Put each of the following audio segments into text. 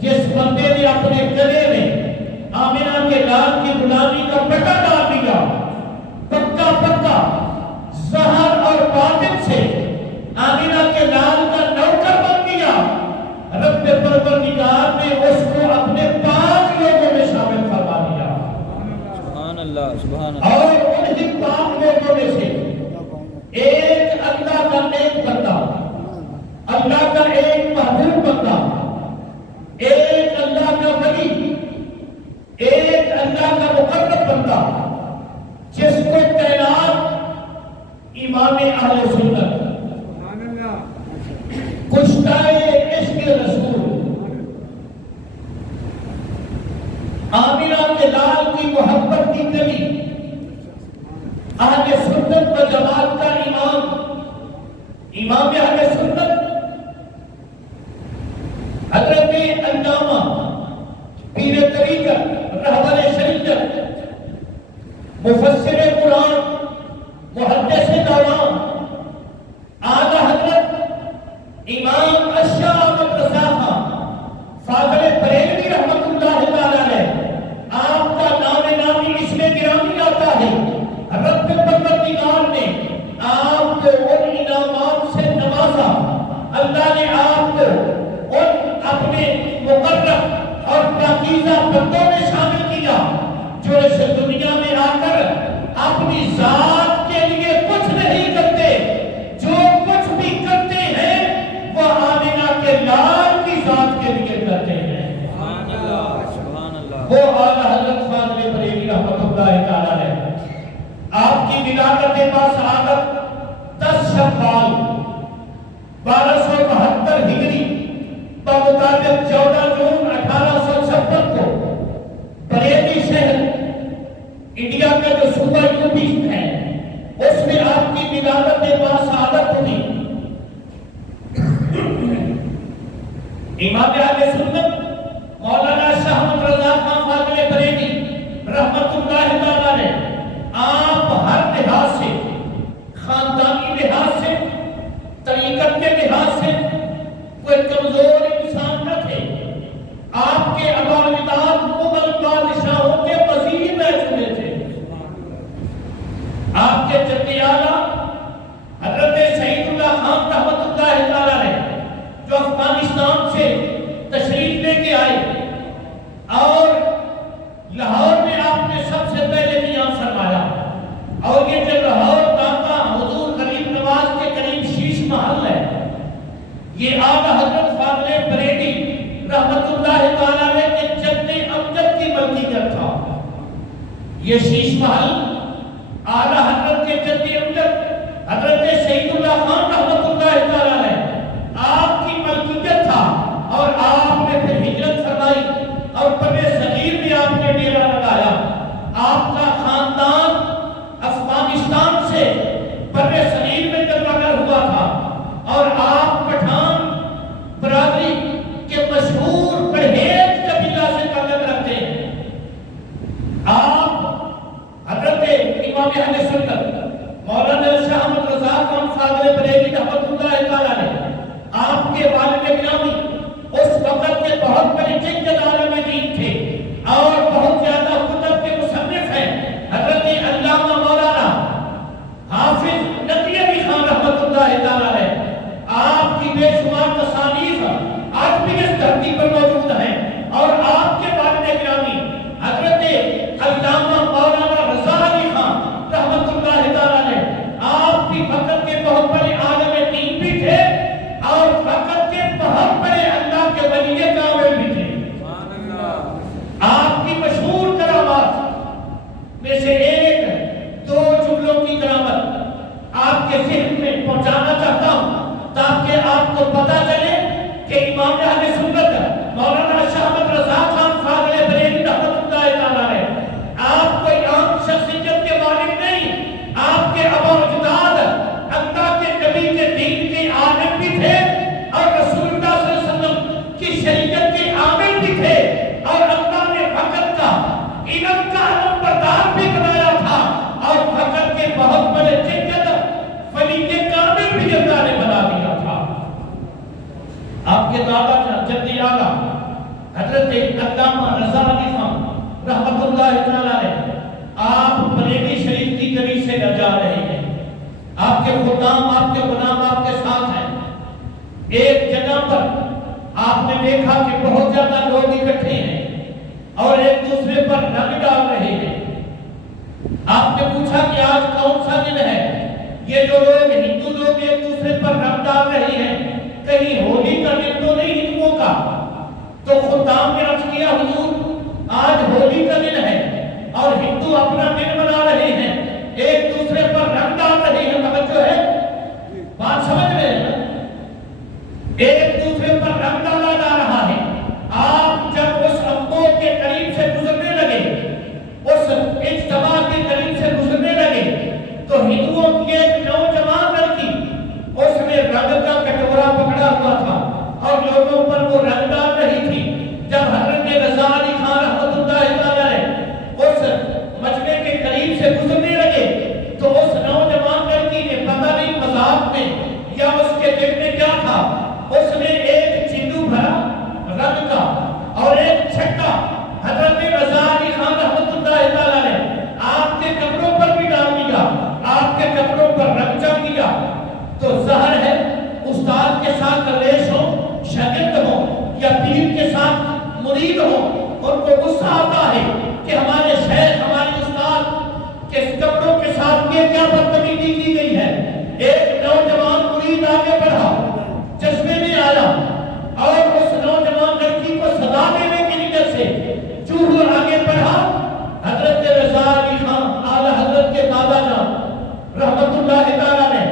جس بندے نے اپنے گلے میں آمنہ کے لال کی غلامی کا پٹا ڈال دیا، پکا پکا ظاہر اور باطن سے آمنہ کے لال کا نوکر بن گیا، رب پروردگار نے اس کو اپنے پاک لوگوں میں شامل فرما دیا۔ سبحان اللہ، سبحان اللہ۔ اور انہی پاک لوگوں میں سے ایک اللہ کا نیک بندہ، اللہ کا ایک محبوب بندہ، ایک اللہ کا ولی، ایک اللہ کا مقرب بندہ، جس کو کائنات امام اہل سنت، کشتائے عشق رسول، آمنہ کے لال کی محبت کی کلی، اہل سنت و جماعت کا امام اہل سنت حضرت علامہ پیر طریقت رہبر شریعت مفسر قرآن محدث دوران اعلیٰ حضرت امام اشرف احمد رضا خان فاضل بریلوی رحمۃ اللہ تعالی علیہ، آپ کا نام نامی اس میں گرامی آتا ہے۔ رب پروردگار نے آپ کو ان انعامات سے نوازا، اللہ نے آپ کو ان اپنے مقرب اور پاکیزہ بندوں میں شامل کیا جو اس دنیا میں آ کر اپنی ذات کے لیے کچھ نہیں کرتے، جو کچھ بھی کرتے ہیں وہ آمنہ کے لال کی ذات کے لیے کرتے ہیں۔ سبحان اللہ، سبحان اللہ۔ وہ اعلیٰ حضرت فاضل بریلوی رحمۃ اللہ تعالی علیہ، آپ کی ولادت باسعادت 10 شوال 1272 ہجری بمطابق 14 جون 1856 کو بریلی شہر انڈیا کا جو صوبہ یوپی ہے اس میں آپ کی ولادت باسعادت ہوئی۔ امام اہل سنت مولانا شاہ احمد رضا خان فاضل بریلوی رحمۃ اللہ تعالی علیہ، آپ ہر لحاظ سے، خاندانی لحاظ سے، طریقت کے لحاظ سے کوئی کمزور انسان نہ تھے۔ آپ کے ابا اجداد مغل بادشاہوں کے وزیر رہ چکے تھے۔ آپ کے جد اعلیٰ حضرت سعید اللہ خان رحمۃ اللہ تعالی علیہ جو افغانستان سے تشریف لے کے آئے اور لاہور میں آپ نے سب سے پہلے قیام فرمایا، اور یہ جو لاہور داتا حضور غریب نواز کے قریب شیش محل ہے، یہ اعلیٰ حضرت فاضل بریلوی رحمۃ اللہ تعالی علیہ کے جد امجد کی ملکیت تھا۔ یہ شیش محل اعلیٰ حضرت کے جد امجد حضرت سعید اللہ خان رحمۃ اللہ تعالی علیہ آپ کی ملکیت تھا، اور آپ نے پھر ہجرت فرمائی اور بر صغیر میں آپ نے ڈیرا لگایا۔ آپ کا خاندان افغانستان سے بر صغیر میں تبادلہ ہوا تھا، اور آپ پٹھان برادری کے مشہور بڑھیج قبیلہ سے تعلق رکھتے ہیں۔ آپ حضرت امام اہل سنت مولانا شاہ احمد رضا خان فاضل بریلوی رحمۃ اللہ تعالی حضرت علامہ رضا علی خان رحمت اللہ تعالی علیہ، آپ بریلی شریف کی گلی سے جا رہے ہیں، آپ کے خدام آپ کے غلام آپ کے ساتھ ہیں، ایک جگہ پر آپ نے دیکھا کہ بہت زیادہ لوگ اکٹھے ہیں اور ایک دوسرے پر رنگ ڈال رہے ہیں۔ آپ نے پوچھا کہ آج کون سا دن ہے؟ یہ جو لوگ ہندو لوگ ایک دوسرے پر رنگ ڈال رہے ہیں، کہیں ہولی کا دن تو نہیں ہندوؤں کا؟ تو خدام نے عرض کیا حضور آج ہولی کا دن ہے اور ہندو اپنا دن منا رہے ہیں، ایک دوسرے پر رنگ ڈال رہے ہیں، توجہ ہے، بات سمجھ رہے ہیں؟ ایک دوسرے پر رنگ ڈالا جا رہا ہے۔ آپ جب اس امبو کے قریب سے گزرنے لگے، اس اجتماع کے قریب سے گزرنے لگے، تو ہندوؤں کی ایک نوجوان لڑکی، اس نے رنگ کا کٹورا پکڑا ہوا تھا اور لوگوں پر وہ رنگ ڈال رہی تھی۔ جب حضرت رضا علی خان رحمت اللہ تعالی اس مجمع کے قریب سے گزرنے لگے تو اس نوجوان لڑکی نے پتہ نہیں مذاق میں یا اس کے دل میں کیا تھا، اس نے ایک چندو بھرا رنگ کا اور ایک چھٹا حضرت رضا علی خان رحمت اللہ تعالی آپ کے کپڑوں پر بھی ڈال دیا، آپ کے کپڑوں پر رنگ چڑھ دیا۔ تو ظاہر ہے استاد کے ساتھ ریش ہو، شاگرد ہو یا پیر کے ساتھ مرید ہو، ان کو غصہ آتا ہے کہ ہمارے شیخ ہمارے استاد کے کپڑوں کے ساتھ یہ کیا بدتمیزی کی گئی ہے۔ ایک نوجوان مرید آگے بڑھا، چشمے میں آیا اور اس نوجوان لڑکی کو سزا دینے کی نیت سے چوہر آگے بڑھا۔ حضرت رضا علی خان اعلی حضرت کے دادا جان رحمت اللہ تعالی نے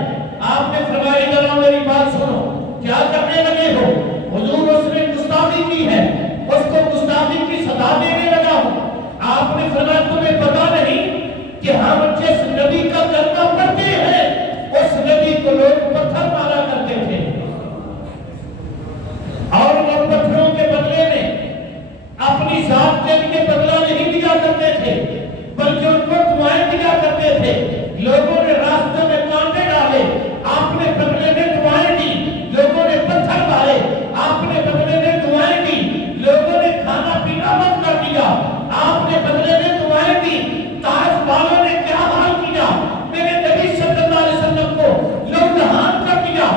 آپ نے فرمایا ذرا میری بات سنو، کیا کرنے لگے ہو؟ حضور اس نے گستاخی کی ہے، اس کو گستاخی کی سزا دینے لگا ہوں۔ آپ نے فرمایا تمہیں پتا نہیں کہ ہم جس نبی کا کلمہ پڑھتے ہیں اس نبی کو لوگ پتھر مارا کرتے تھے اور وہ پتھروں کے بدلے میں اپنی ذات کے لیے بدلہ نہیں دیا کرتے تھے بلکہ ان کو دعائیں دیا کرتے تھے۔ لوگوں نے راستوں میں کانٹے ڈالے، آپ نے بدلے میں دعائیں دی۔ لوگوں نے پتھر مارے، آپ نے بدلے میں دعائیں دی۔ لوگوں نے کھانا پینا بند کر دیا، آپ نے بدلے میں دعائیں دی۔ طائف والوں نے کیا حال کیا؟ میرے نبی صلی اللہ علیہ وسلم کو لہو کر دیا۔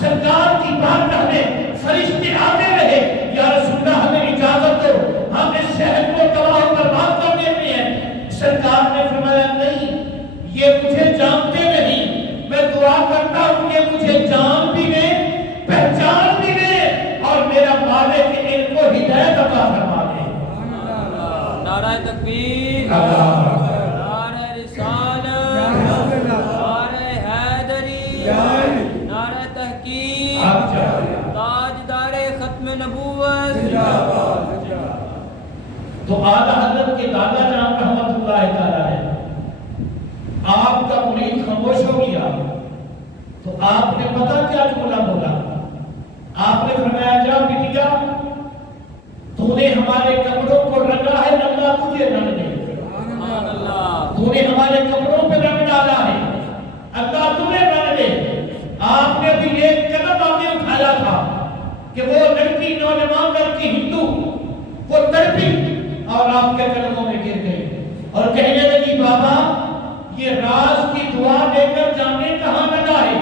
سرکار کی بارگاہ میں فرشتے آتے رہے، یا رسول اللہ ہمیں اجازت دو، ہم اس شہر کو تباہ و برباد کر دیتے ہیں۔ سرکار نے فرمایا نہیں، یہ مجھے جانتے نہیں، میں دعا کرتا ہوں یہ مجھے جان بھی دے، پہچان بھی دے اور میرا مالک ان کو ہدایت عطا فرما دے۔ نعرہ تکبیر، نعرہ رسالت، نعرہ حیدری، نعرہ تحقیق، تاجدار ختم نبوت۔ تو اعلیٰ حضرت کے دادا جان رحمت اللہ تعالی ہے، آپ کا مرید خاموش ہو گیا تو آپ نے پتا کیا جملہ بولا؟ آپ نے فرمایا جا بٹیا، تو نے ہمارے کپڑوں کو رنگا ہے، اللہ تجھے رنگ دے۔ تو نے ہمارے کپڑوں پہ رنگ ڈالا ہے، اللہ تمہیں رنگ دے۔ آپ نے بھی ایک قدم آگے اٹھایا تھا کہ وہ لڑکی، نوجوان لڑکی ہندو، وہ تڑپی اور آپ کے قدموں میں گر گئی اور کہنے لگی بابا یہ راز کی دعا دے کر جانے کہاں لگا ہے؟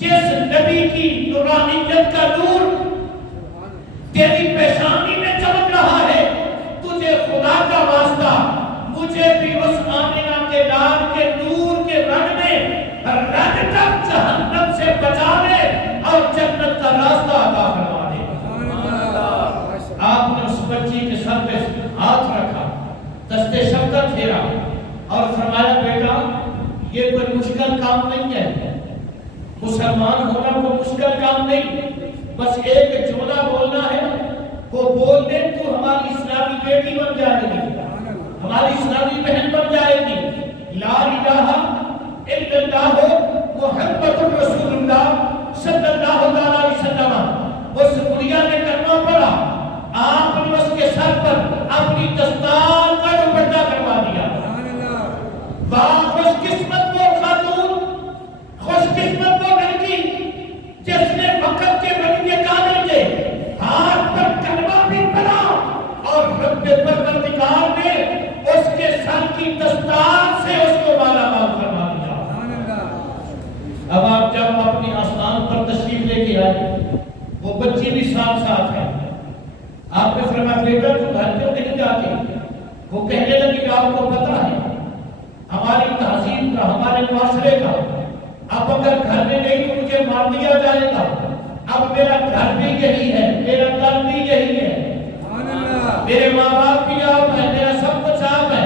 جس نبی کی نورانیت کا نور تیری پیشانی میں چمک رہا ہے، تجھے خدا کا واسطہ مجھے بھی اس آمینہ کے لال کے نور کے رنگ میں رنگ تک جہنم سے بچا لے اور جنت کا راستہ عطا فرما دے۔ آپ نے اس بچی کے سر پہ ہاتھ رکھا، دست شفقت پھیرا اور فرمایا بیٹا یہ کوئی مشکل کام نہیں ہے، مسلمان ہونا کوئی مشکل کام نہیں، بس ایک جملہ بولنا ہے، وہ بول دے تو ہماری اسلامی بیٹی بن جائے گی، ہماری اسلامی بہن بن جائے گی۔ لا الہ الا اللہ محمد رسول اللہ صلی اللہ علیہ وسلم۔ اس بڑھیا نے کلمہ پڑھا، آپ نے اس کے سر پر اپنی دستار کا دوپٹہ کروا دیا۔ واہ خوش قسمت وہ خاتون، خوش قسمت وہ لڑکی جس نے وقت کے ولی کامل کے ہاتھ پر کلمہ بھی پڑھا پہ پروردگار نے اس کے سر کی دستار سے اس کو مالا مال فرما دیا۔ اب آپ جب اپنی آستان پر تشریف لے کے آئے، وہ بچی بھی ساتھ ساتھ ہے، آپ نے فرمایا بیٹا تو گھر کیوں نہیں جاتی؟ وہ کہنے لگی کہ آپ کو پتہ ہے ہماری تہذیب کا، ہمارے معاشرے کا، اب اگر گھر میں گئی تو مجھے مار دیا جائے گا، اب میرا گھر بھی یہی ہے، میرا گھر بھی یہی ہے، میرے ماں باپ بھی آپ ہیں، میرا سب کچھ آپ ہے۔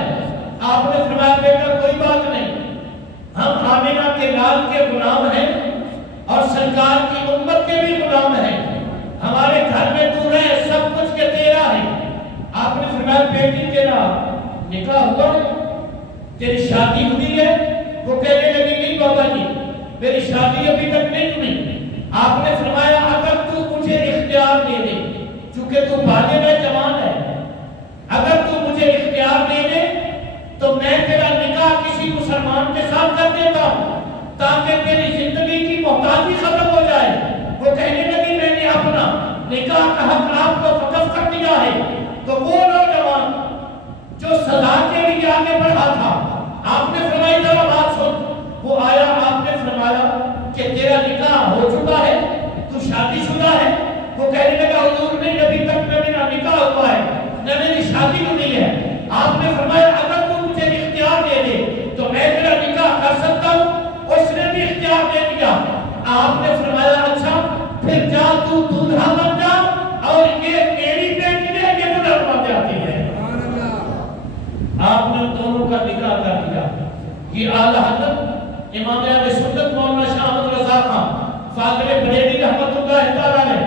آپ نے فرمایا بیٹا کوئی بات نہیں، ہم آمینہ کے لال کے غلام ہیں اور سرکار کی امت کے بھی غلام ہیں، ہمارے گھر میں تو رہے، سب کچھ کے تیرا ہے۔ آپ نے فرمایا بیٹی تیرا نکاح ہوا ہے، تیری شادی ہوئی ہے؟ وہ کہنے لگی نہیں بابا جی میری شادی ابھی تک نہیں ہوئی۔ آپ نے فرمایا اگر تو مجھے اختیار دے دے، چونکہ تو بالغ ہے، جوان ہے، اگر تو مجھے اختیار دے دے تو میں تیرا نکاح کسی مسلمان کے ساتھ کر دیتا ہوں تاکہ تیری زندگی کی محتاجی ختم ہو جائے۔ وہ کہنے لگی میں نے اپنا نکاح کا حق آپ کو وقف کر دیا ہے۔ تو وہ نوجوان جو سزا کے لیے آگے بڑھا تھا، آپ نے فرمایا ذرا بات سن، وہ آیا، آپ نے فرمایا کہ تیرا نکاح ہو چکا ہے، تو شادی شدہ ہے؟ وہ کہنے لگا حضور نہیں ابھی تک نہ میرا نکاح ہوا ہے نہ میری شادی ہوئی ہے۔ آپ نے فرمایا اگر تو مجھے اختیار دے دے تو میں تیرا نکاح کر سکتا ہوں۔ اس نے بھی اختیار دے دیا۔ آپ نے فرمایا اچھا پھر جا تو دولہا بن جا، اور یہ میری بیٹی ہے، یہ دلہن بن جاتی ہے۔ آپ نے دونوں کا نکاح کر دیا۔ یہ اعلیٰ حضرت امام اہل سنت مولانا شاہ احمد رضا خان فاضل بریلوی رحمۃ اللہ تعالیٰ علیہ،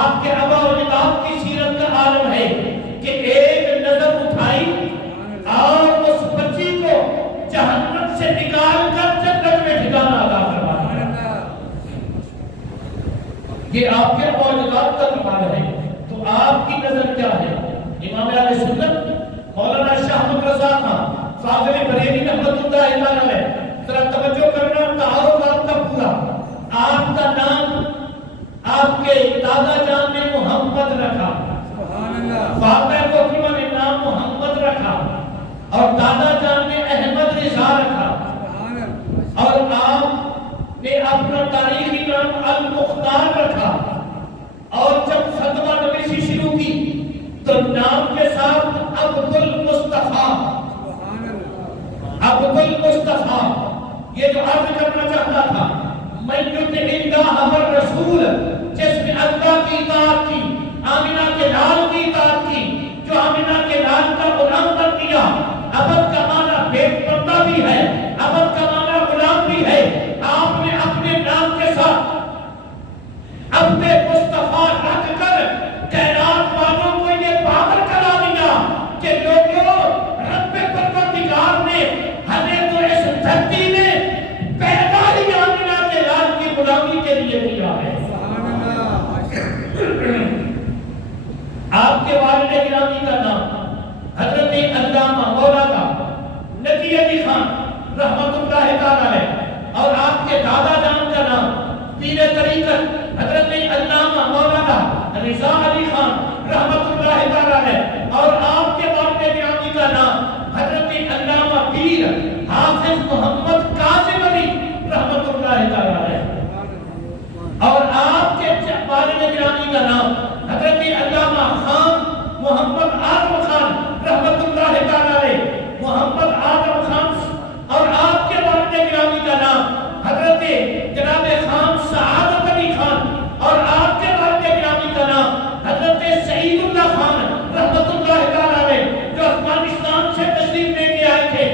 آپ کے ابا و اجداد کی سیرت کا عالم ہے کہ ایک نظر اٹھائی اور اس بچی کو جہنم سے نکال کر جنت میں ٹھکانہ عطا فرما دیا۔ یہ آپ کے ابا و اجداد کا کمال ہے، تو آپ کی نظر کیا ہے؟ امام اہل سنت مولانا شاہ احمد رضا خان فاضل بریلوی رحمۃ اللہ تعالیٰ علیہ، ذرا توجہ کرنا، تعارف آپ کا پورا۔ آپ کا نام آپ کے دادا جان نے محمد رکھا، والدہ محترمہ نے نام محمد رکھا، اور دادا جان نے احمد رضا رکھا، اور آپ نے اپنا تاریخی نام المختار رکھا۔ اور جب فتویٰ نویسی شروع کی تو نام کے ساتھ عبد المصطفیٰ، عبد المصطفیٰ، یہ جو عرض کرنا چاہتا تھا من یطع اللہ والرسول، جس نے اللہ کی اطاعت کی، آمنہ کے لال کی اطاعت کی، جو آمنہ کے لال کا غلام بن گیا۔ عبد کا معنی بیٹ بندہ بھی ہے، عبد کا معنی غلام بھی ہے۔ آپ نے اپنے نام کے ساتھ عبد مصطفیٰ رکھ کر کائنات والوں کو یہ باور کرا دیا کہ لوگوں رب پروردگار نے ہمیں تو اس دھرتی میں پیدا ہی آمنہ کے لال کی غلامی کے لیے کیا ہے۔ آپ کے والد گرامی کا نام حضرت علامہ مولانا نقی علی خان رحمۃ اللہ تعالیٰ علیہ، اور آپ کے دادا جان کا نام پیر طریقت حضرت علامہ مولانا رضا علی خان رحمۃ اللہ تعالیٰ علیہ، اور آپ کے والد گرامی کا نام حضرت علامہ پیر حافظ محمد کاظم علی رحمۃ اللہ تعالیٰ علیہ، اور آپ کے والد گرامی کا نام حضرت علامہ خان محمد اعظم خان رحمۃ اللہ تعالیٰ علیہ، محمد اعظم خان، اور آپ کے والد گرامی کا نام حضرت جناب خان سعادت علی خان، اور آپ کے والد گرامی کا نام حضرت سعید اللہ خان رحمۃ اللہ تعالیٰ علیہ، جو افغانستان سے تشریف لے کے آئے تھے۔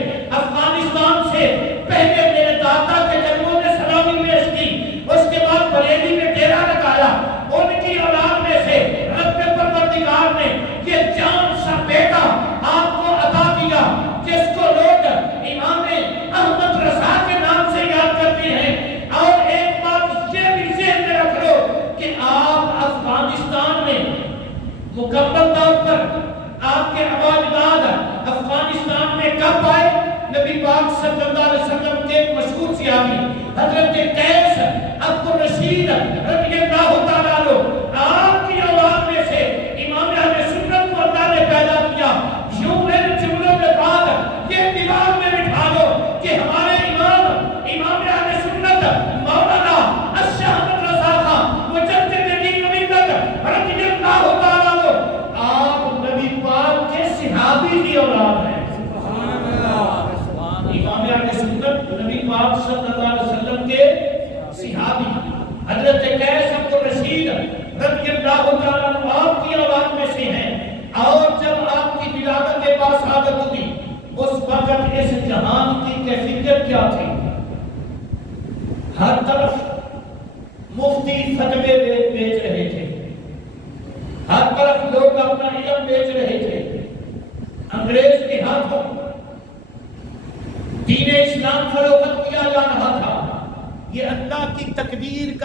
افغانستان سے پہلے میرے دادا کے جنگوں نے سلامی پیش کی، اس کے بعد بریلی میں ڈیرا لگایا۔ ان کی اولاد میں سے رب پروردگار نے یہ جان سا بیٹا آپ کو عطا کیا، جس کو لوگ امام احمد رضا کے نام سے یاد کرتے ہیں۔ اور ایک بات یہ بھی ذہن میں رکھ لو کہ آپ افغانستان میں مکمل طور پر آپ کے اجداد افغانستان میں کب آئے؟ نبی پاک صلی اللہ علیہ وسلم کے مشہور صحابی حضرت قیس عبد الرشید رضی اللہ تعالیٰ عنہ، آپ کی اولاد میں سے امام اہل سنت کو اللہ نے پیدا کیا۔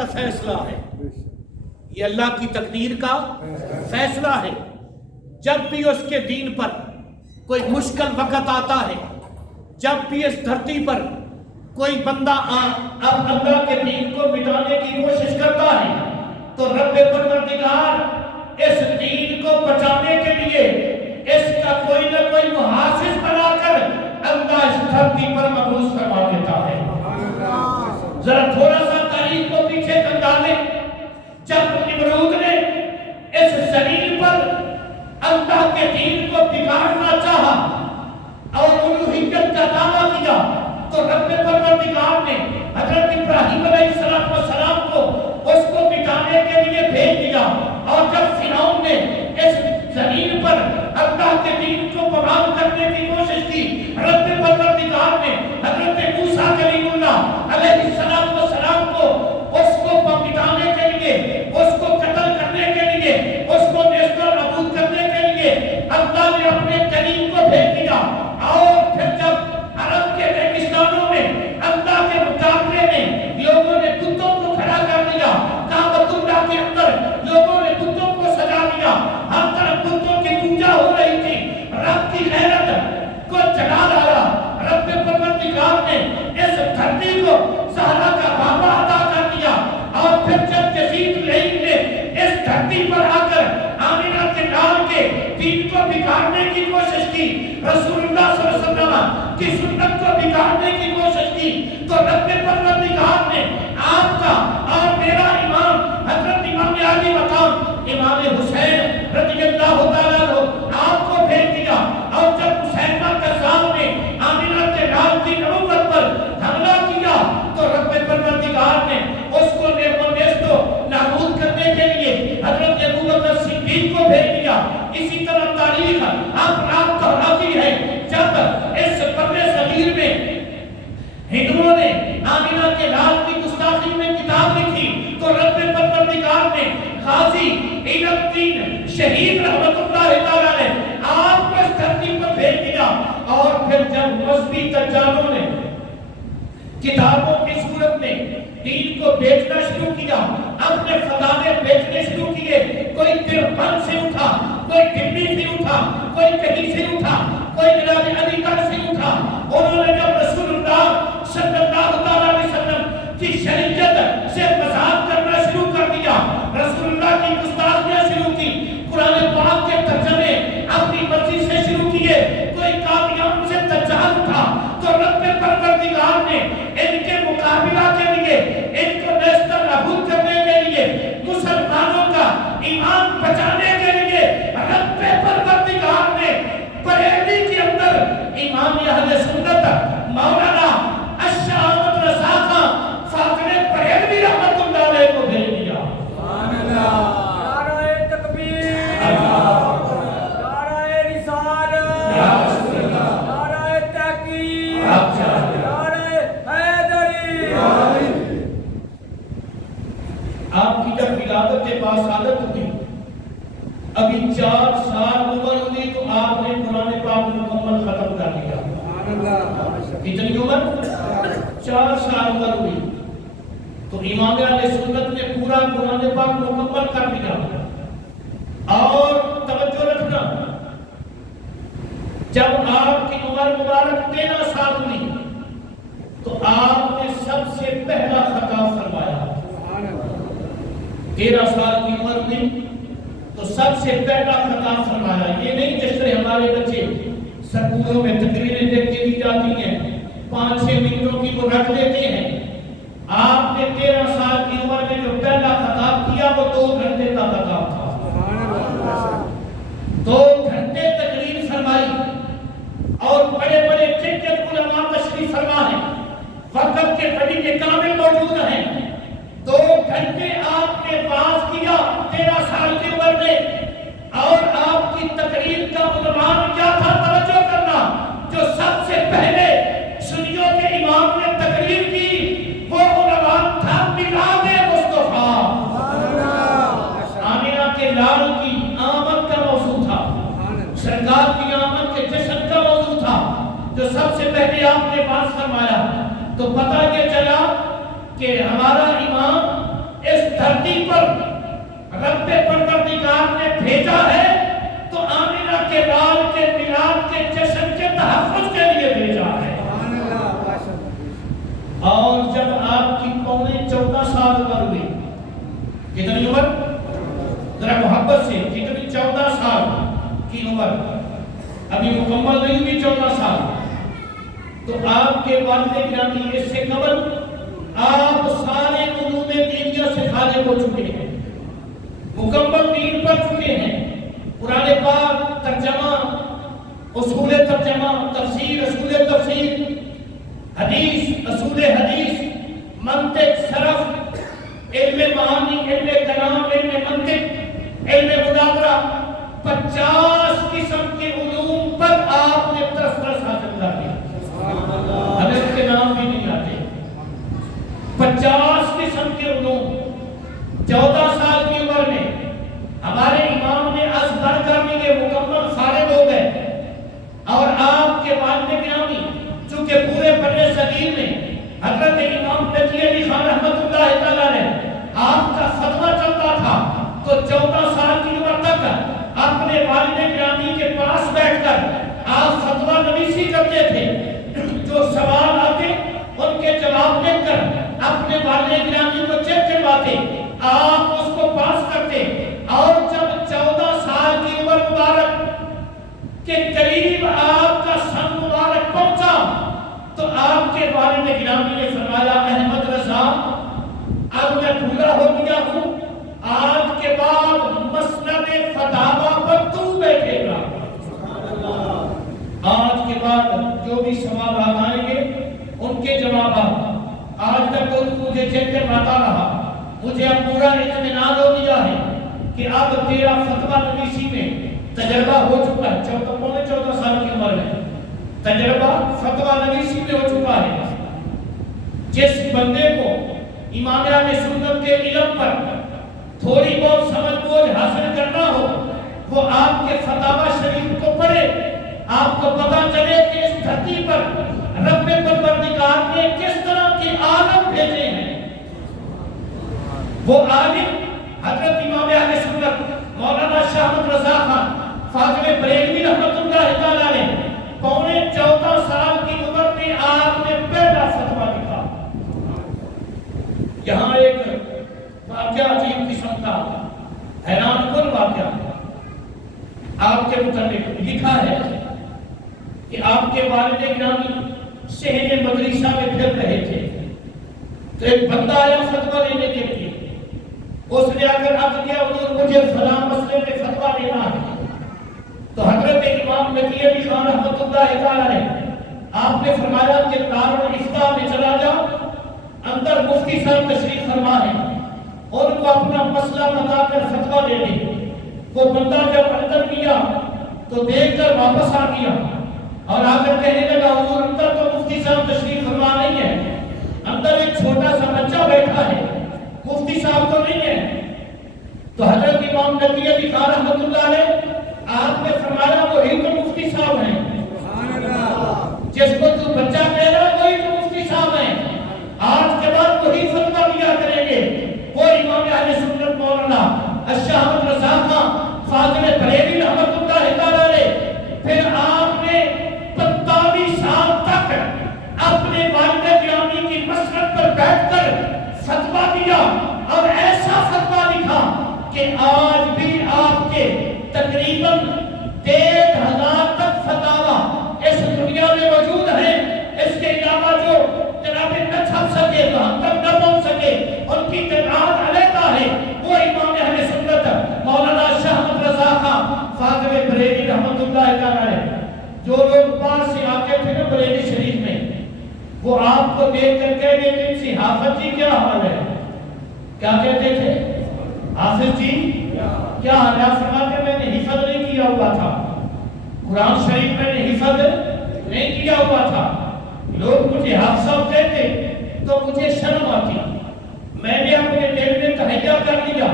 کا فیصلہ ہے، یہ اللہ کی تقدیر کا فیصلہ ہے۔ جب بھی اس کے دین پر کوئی مشکل وقت آتا ہے، جب بھی اس دھرتی پر کوئی بندہ اب اللہ کے دین کو مٹانے کی کوشش کرتا ہے، تو رب پروردگار اس دین کو بچانے کے لیے اس کا کوئی نہ کوئی محافظ بنا کر اللہ اس دھرتی پر مبعوث فرما دیتا ہے۔ ذرا تھوڑا سا تاریخ کو پیچھے کر ڈالیں، جب نمرود نے اس زمین پر اللہ کے دین کو بگاڑنا چاہا اور الوہیت کا دعویٰ کیا، تو رب پروردگار نے حضرت ابراہیم علیہ السلام کو اس کو مٹانے کے لیے بھیج دیا، اور جب فرعون نے اس زمین پر اللہ کے دین کو بحال کرنے کی کوشش کی، رب پروردگار نے حضرت موسیٰ کلیم اللہ علیہ السلام کو اس کو مٹانے کے لیے، اس کو قتل کرنے کے لیے، اس کو نیست و نابود کرنے کے لیے اللہ نے اپنے کلیم کو بھیج دیا۔ اور پھر جب عرب کے ریگستانوں میں اللہ کے مقابلے میں لوگوں نے کتوں کو کھڑا کر دیا، کعبۃ اللہ کے اندر لوگوں نے کتوں کو سجا دیا، ہر طرف کتوں کی پوجا ہو رہی تھی، رب کی غیرت کو جگا ڈالا۔ رب پروردگار نے اس دھرتی کو صحرا کا بابا عطا کر دیا، اور پھر جب یزید لعین نے اس دھرتی پر آ کر آمینہ کے لال کے دین کو بگاڑنے کی کوشش کی، رسول اللہ صلی اللہ علیہ وسلم کی سنت کو بگاڑنے کی کوشش کی، تو رب پروردگار نے آپ کا اور میرا امام حضرت امام علی مقام امام حسین رضی اللہ تعالیٰ عنہ آپ کو بھیج دیا۔ اور جب حسین قذاب نے آمینہ کے لال کی نبوت پر حملہ کیا، تو رب پروردگار نے اس کو نیست و نابود کرنے کے لیے حضرت ابوبکر صدیق کو بھیج دیا۔ اسی طرح تاریخ آپ دہراتی ہے، جب اس برِ صغیر میں ہندوؤں نے آمینہ کے لال کی گستاخی میں کتاب لکھی، تو رب پروردگار نے غازی عین الدین شہید رحمت اللہ تعالیٰ نے آپ کو اس دھرتی پر بھیج دیا۔ اور پھر جب مذہبی دجالوں نے کتابوں کی صورت میں دین کو بیچنا شروع کیا، اپنے فضائل بیچنے شروع کیے، کوئی دیوبند سے اٹھا، کوئی دلی سے اٹھا، کوئی کہیں سے اٹھا، کوئی جناب علی گڑھ سے اٹھا، انہوں نے جب رسول اللہ صلی اللہ علیہ وسلم کی شریعت سے مذاق کرنا شروع کر دیا، رسول اللہ کی گستاخیاں شروع کی، قرآن پاک کے ترجمے اپنی مرضی سے شروع کیے، کوئی قادیان سے دجال اٹھا، تو رب پروردگار نے ان کے مقابلہ کے لیے، ان کو نیست و نابود کرنے کے لیے، مسلمانوں کا ایمان بچانے کے لیے رب پروردگار نے بریلی کے اندر امام اہل سنت مولانا اشرف احمد رضا خان فاضل بریلوی رحمت اللہ علیہ کو بھیج دیا۔ سبحان اللہ، نعرہ تکبیر، نعرہ رسالت، نعرہ تحقیق، نعرہ حیدری۔ آپ کی جب ولادت باصادت ہوئی، ابھی 4 سال عمر ہوئی، تو آپ نے قرآن پاک مکمل ختم کر دیا۔ کتنی عمر؟ 4 سال عمر ہوئی تو امام اہل سنت نے پورا قرآن پاک مکمل کر دیا۔ اور توجہ رکھنا، جب آپ کی عمر مبارک 13 سال ہوئی تو آپ نے سب سے پہلا خطاب فرمایا۔ 13 سال کی عمر ہوئی تو سب سے پہلا خطاب فرمایا۔ یہ نہیں جس طرح ہمارے بچے سکولوں میں تقریریں دیکھ کے دی جاتی ہیں، 5-6 منٹوں کی وہ رکھ لیتے ہیں۔ آپ نے 13 سال کی عمر میں جو پہلا خطاب کیا وہ 2 گھنٹے کا خطاب تھا۔ 2 گھنٹے تقریر فرمائی، اور بڑے بڑے جد علماء تشریف فرما ہیں، وقت کے بڑی کامل موجود ہیں۔ 2 گھنٹے آپ نے باز کیا 13 سال کی عمر میں، اور آپ کی تقریر کا عنوان کیا تھا؟ توجہ کرنا، جو سب سے پہلے سنیوں کے امام نے تقریر کی، وہ عنوان تھا میلاد مصطفیٰ۔ آمینہ کے لال کی آمد کا موضوع تھا، سرکار کی آمد کے جشن کا موضوع تھا، جو سب سے پہلے آپ نے باز فرمایا۔ تو پتہ یہ چلا کہ ہمارا امام دھرتی پر رب پروردگار نے بھیجا ہے تو آمینہ کے لال کے میلاد کے جشن کے تحفظ کے لیے بھیجا ہے۔ اور جب آپ کی 14 سال عمر ہوئی، کتنی عمر؟ ذرا محبت سے، کتنی؟ 14 سال کی عمر، ابھی مکمل نہیں ہوئی 14 سال، تو آپ کے والد گرامی اس سے قبل آپ سارے علوم دینیہ سے فارغ ہو چکے ہیں، مکمل دین پڑھ چکے ہیں، قرآن پاک، ترجمہ، اصول ترجمہ، تفسیر، اصول تفسیر، حدیث، اصول حدیث، منطق، صرف، علم معانی، علم کلام، علم منطق، علم مناظرہ، 50 قسم کے علوم پر آپ نے دسترس حاصل کر لیا۔ ہمیں ان کے نام بھی نہیں آتے۔ 50 قسم کے علوم 14 سال کی عمر میں ہمارے امام نے ازبر کر لیے، مکمل فارغ ہو گئے، اور آپ کے والد گرامی چونکہ پورے بر صغیر میں حضرت امام نقی علی خان رحمۃ اللہ تعالیٰ نے آپ کا فتویٰ چلتا تھا، تو 14 سال کی عمر تک اپنے والد گرامی کے پاس بیٹھ کر آپ فتویٰ نویسی کرتے تھے، جو سوال آتے ان کے جواب لکھ کر اپنے والد گرامی کو چیک کرواتے، آپ اس کو پاس کرتے، اور جب 14 سال کی عمر مبارک کے قریب آپ کا سن مبارک پہنچا تو آپ کے والد گرامی نے فرمایا، احمد رضا اب میں پورا ہو گیا ہوں، آج کے بعد مسند فتاوی پر تو بیٹھے گا۔ آج کے بعد جو بھی سوالات آئیں گے ان کے جوابات، آج تک تو مجھے چیک کرواتا رہا، مجھے اب پورا اطمینان ہو گیا ہے کہ اب تیرا فتویٰ نویسی میں تجربہ ہو چکا ہے۔ 14 سال کی عمر میں تجربہ فتویٰ نویسی میں ہو چکا ہے۔ جس بندے کو امام اہل سنت کے علم پر تھوڑی بہت سمجھ بوجھ حاصل کرنا ہو، وہ آپ کے فتاوی شریف کو پڑھے، آپ کو پتہ چلے کہ اس دھرتی پر رب پروردگار نے کس طرح کے عالم بھیجے ہیں۔ وہ عالم حضرت امام اہل سنت مولانا شاہ احمد رضا خان فاضل بریلوی رحمۃ اللہ تعالیٰ نے 14 سال کی عمر میں آپ نے پہلا فتویٰ لکھا۔ یہاں ایک واقعہ عجیب قسم کا، حیران کن واقعہ آپ کے متعلق لکھا ہے کہ آپ کے والد گرامی شہر مدرسہ میں پھر رہے تھے، تو ایک بندہ آیا فتویٰ لینے کے لیے، اس نے اگر عرض کیا حضور مجھے فلاں مسئلے میں فتویٰ لینا ہے، تو حضرت امام نقی علی خان رحمۃ اللہ تعالیٰ نے آپ نے فرمایا کہ دارالفتاء میں چلا جاؤ، اندر مفتی صاحب تشریف فرما ہے، ان کو اپنا مسئلہ بتا کر فتویٰ دے دے۔ وہ بندہ جب اندر گیا تو دیکھ کر واپس آ گیا اور آ کر کہنے لگا حضور اندر تو مفتی صاحب تشریف فرما نہیں ہے، اندر ایک چھوٹا سا بچہ بیٹھا ہے، مفتی صاحب تو نہیں ہے۔ تو حضرت امام نقی علی خان رحمۃ اللہ علیہ آپ نے فرمایا وہی تو مفتی صاحب ہیں، جس کو تو بچہ کہہ رہا ہے وہی تو مفتی صاحب ہیں، آج کے بعد وہی فتویٰ دیا کریں گے۔ وہ امام اہل سنت مولانا شاہ احمد رضا خان فاضل بریلوی رحمۃ اللہ تعالیٰ علیہ، پھر آپ نے 45 سال تک اپنے والد گرامی کی مسند پر بیٹھ کر فتویٰ دیا، اور ایسا فتویٰ لکھا کہ آج بھی آپ کے تقریباً 1,500 تک فتاوی اس دنیا میں موجود ہیں۔ اس کے علاوہ جو جناب نہ چھپ سکے، جو ہم تک نہ پہنچ سکے، ان کی تعداد علیحدہ ہے۔ وہ امام اہل سنت مولانا شاہ احمد رضا خان فاضل بریلوی رحمۃ اللہ تعالیٰ علیہ، جو لوگ باہر سے آتے تھے نا بریلی شریف میں، وہ آپ کو دیکھ کر کہتے تھے سی حافظ جی کیا حال ہے؟ کیا کہتے تھے؟ حافظ جی کیا حال ہے؟ فرماتے میں نے حفظ نہیں کیا ہوا تھا، قرآن شریف میں نے حفظ نہیں کیا ہوا تھا، لوگ مجھے حافظ صاحب کہتے تو مجھے شرم آتی، میں نے اپنے دل میں تہیہ کر لیا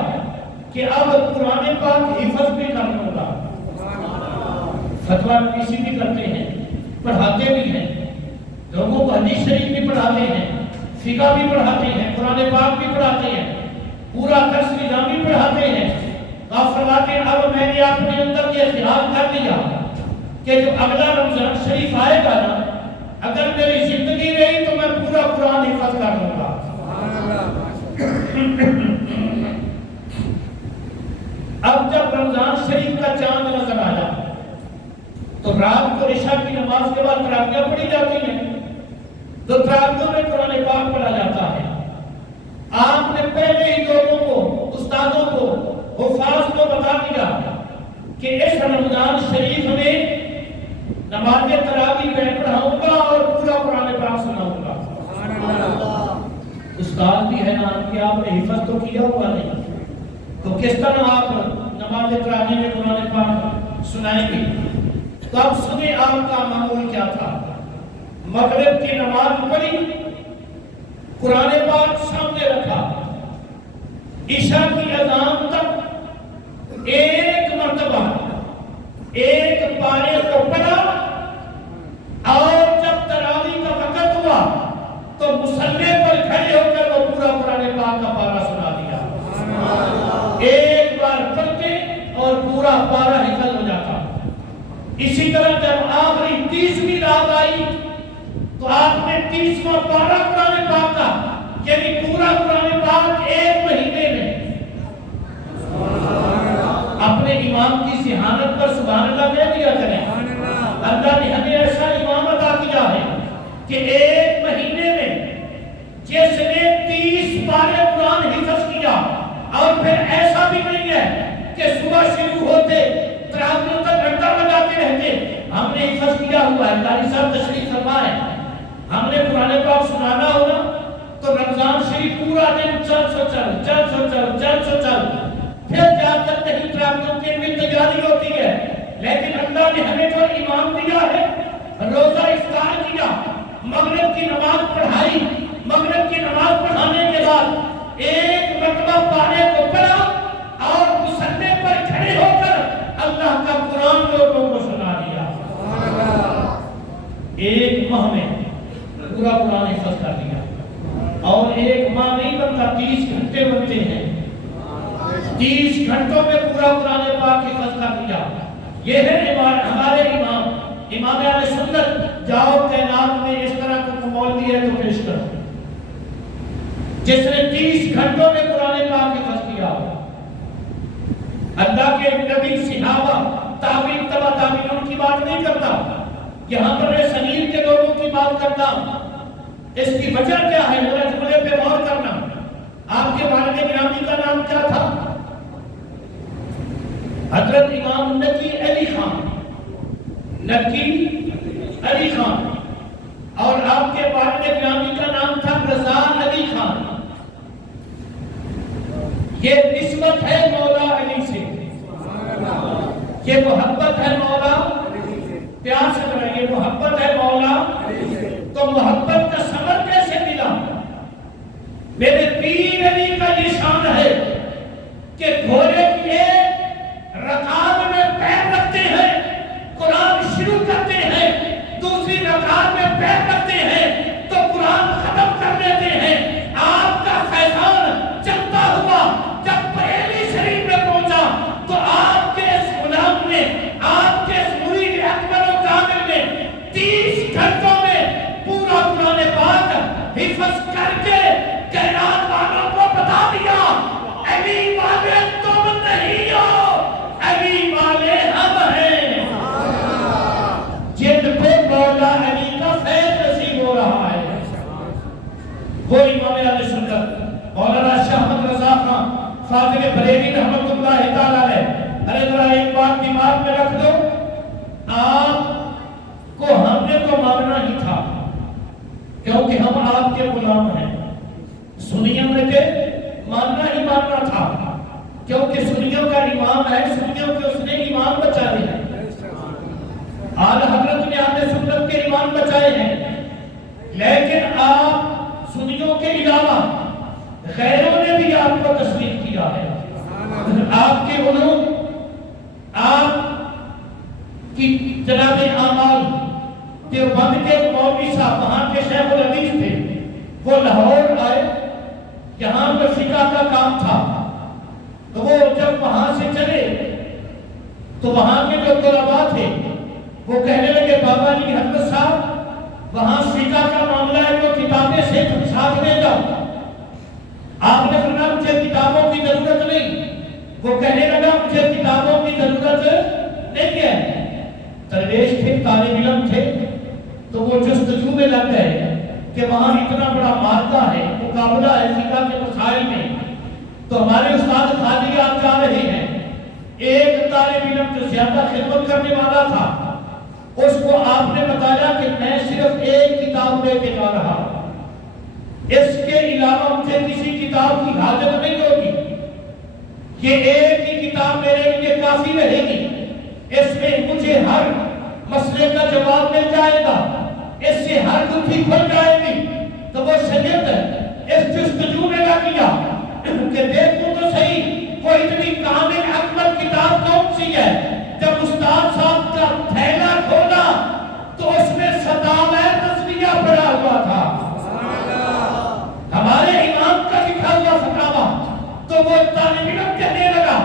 کہ اب قرآن پاک حفظ بھی کر لوں گا۔ فتویٰ نویسی بھی کرتے ہیں، پڑھاتے بھی ہیں، لوگوں کو حدیث شریف بھی پڑھاتے ہیں، فقہ بھی پڑھاتے ہیں، قرآن پاک بھی پڑھاتے ہیں، پورا درس نظامی پڑھاتے ہیں. آپ فرماتے ہیں اب میں نے اپنے اندر یہ خیال کر لیا کہ جو اگلا رمضان شریف آئے گا نا، اگر میری زندگی رہی تو میں پورا قرآن حفظ کر لوں گا. اب جب رمضان شریف کا چاند نظر آیا تو رات کو عشاء کی نماز کے بعد تراویحیں پڑھی جاتی ہیں، تو تراویحوں میں قرآن پاک پڑھا جاتا ہے. آپ نے پہلے ہی لوگوں کو، استادوں کو، حفاظ کو بتا دیا کہ اس رمضان شریف میں نماز تراویح میں پڑھاؤں گا اور پورا قرآن پاک سناؤں گا. استاد بھی ہے نا کہ آپ نے حفظ تو کیا ہوا نہیں، تو کس طرح آپ نماز تراویح میں قرآن پاک سنائیں گے؟ تو اب سنیں آپ کا معمول کیا تھا. مغرب کی نماز پڑھی، قرآن پاک سامنے رکھا، عشاء کی اذان تک ایک مرتبہ ایک پارے کو پڑھا، اور جب تراویح کا وقت ہوا تو مصلی پر کھڑے ہو کر وہ پورا قرآن پاک کا پارہ سنا دیا. ایک بار پڑھتے اور پورا پارہ حفظ ہو جاتا. اسی طرح جب آخری 30ویں رات آئی تو آپ نے 30واں پارہ قرآن پاک کا، یعنی پورا قرآن پاک ایک مہینے میں. اپنے امام کی ذہانت پر سبحان اللہ کہہ دیا کریں. اللہ نے ہمیں ایسا امام عطا کیا ہے کہ ایک مہینے میں جس نے 30 پارے قرآن حفظ کیا، اور پھر ایسا بھی نہیں ہے کہ صبح شروع ہوتے تراویح تک گھنٹہ بجاتے رہتے. ہم نے حفظ کیا ہوا ہے. قاری صاحب تشریف فرمائے، ہم نے قرآن پاک سنانا ہوگا تو رمضان شریف پورا دن چل پھر جا کر کہیں تراویحوں کی بھی تیاری ہوتی ہے. لیکن اللہ نے ہمیں جو ایمان دیا ہے، روزہ افطار کیا، مغرب کی نماز پڑھائی، مغرب کی نماز پڑھانے کے بعد ایک مرتبہ پارے کو پڑھا اور مصلی پر کھڑے ہو کر اللہ کا قرآن لوگوں کو سنا دیا. ایک ماہ میں پورا قرآن حفظ کر دیا. اور ایک ماہ نہیں بنتا، 30 گھنٹے بنتے ہیں. 30 گھنٹوں میں پورا قرآن پاک حفظ کر دیا. یہ ہے ہمارے امام اہل سنت. جاؤ کائنات میں اس طرح کو مولوی ہے تو پیش کرو جس نے 30 گھنٹوں میں قرآن پاک حفظ کیا. اللہ کے نبی، صحابہ، تابعین، تبع تابعین کی بات نہیں کرتا، یہاں پر میں سنیر کے لوگوں کی بات کرتا ہوں. اس کی وجہ کیا ہے؟ میرا جملے پہ غور کرنا. آپ کے والد گرامی کا نام کیا تھا؟ حضرت امام نقی علی خان. نقی علی خان. اور آپ کے والد گرامی کا نام تھا رضا علی خان. یہ نسبت ہے مولا علی سے، یہ محبت ہے مولا. پیار سے کریں، یہ محبت ہے مولا. تو محبت کا ثمر کیسے ملا؟ میرے پیر علی کا نشان ہے کہ گھوڑے کی ایک رکاب میں پیر رکھتے ہیں، قرآن شروع کرتے ہیں، دوسری رکاب میں پیر رکھتے ہیں تو قرآن ختم کر دیتے ہیں. آپ کا فیضان چلتا ہوا جب بریلی شریف میں پہنچا تو آپ کے اس غلام نے، آپ کے اس مرید اکبر و کامل نے 30 گھنٹوں میں پورا قرآن پاک حفظ کر کے کائنات والوں کو بتا دیا، علی والے تم نہیں ہو، علی والے ہم ہیں. جن پہ مولا علی کا فیض نصیب ہو رہا ہے وہ امام اہل سنت مولانا شاہ احمد رضا خان فاضل بریلوی رحمۃ اللہ تعالی علیہ. ارے ذرا ایک بات دماغ میں رکھ دو، آپ کو ہم نے تو ماننا ہی تھا کیونکہ ہم آپ کے غلام ہیں. سنیوں میں تھے، ماننا ہی ماننا تھا کیونکہ سنیوں کا امام ہے، سنیوں کے اس نے ایمان بچائے ہیں. آل حضرت نے اہل سنت کے ایمان بچائے ہیں. لیکن آپ سنیوں کے علاوہ غیروں نے بھی آپ کو تسلیم کیا ہے. آپ کے علوم، آپ کی جناب اعمال، دیوبند کے مولوی صاحب وہاں کے شیخ الحدیث تھے، وہ لاہور آئے یہاں پر فقہ کا کام تھا، تو وہ جب وہاں سے چلے تو وہاں کے جو طلباء تھے وہ کہنے لگے بابا جی حضرت صاحب وہاں فقہ کا معاملہ ہے تو کتابیں سے ساتھ لے جاؤ۔ آپ نے فرمایا مجھے کتابوں کی ضرورت نہیں۔ وہ کہنے لگا مجھے کتابوں کی ضرورت نہیں ہے۔ درویش تھے، طالب علم تھے، تو وہ جستجو میں لگ گئے کہ وہاں اتنا بڑا مادہ ہے، مقابلہ ہے فقہ کے مسائل میں، تو ہمارے استاد خالی آپ جا رہے ہیں۔ ایک طالب علم جو زیادہ خدمت کرنے والا تھا اس کو آپ نے بتایا کہ میں صرف ایک کتاب لے کے جا رہا ہوں، اس کے علاوہ مجھے کسی کتاب کی حاجت نہیں ہوگی، یہ ایک ہی کتاب میرے لیے کافی رہے گی، اس میں مجھے ہر مسئلے کا جواب مل جائے گا، اس سے ہر گتھی کھل جائے گی۔ تو وہ شاگرد اس جستجو میں لگ گیا کہ دیکھوں تو صحیح وہ اتنی کامل اکمل کتاب کون سی ہے۔ جب استاد صاحب کا تھیلا کھولا تو اس میں 57 نظریہ پڑا ہوا تھا، ہمارے امام کا لکھا ہوا فتاویٰ۔ تو وہ طالب علم کہنے لگا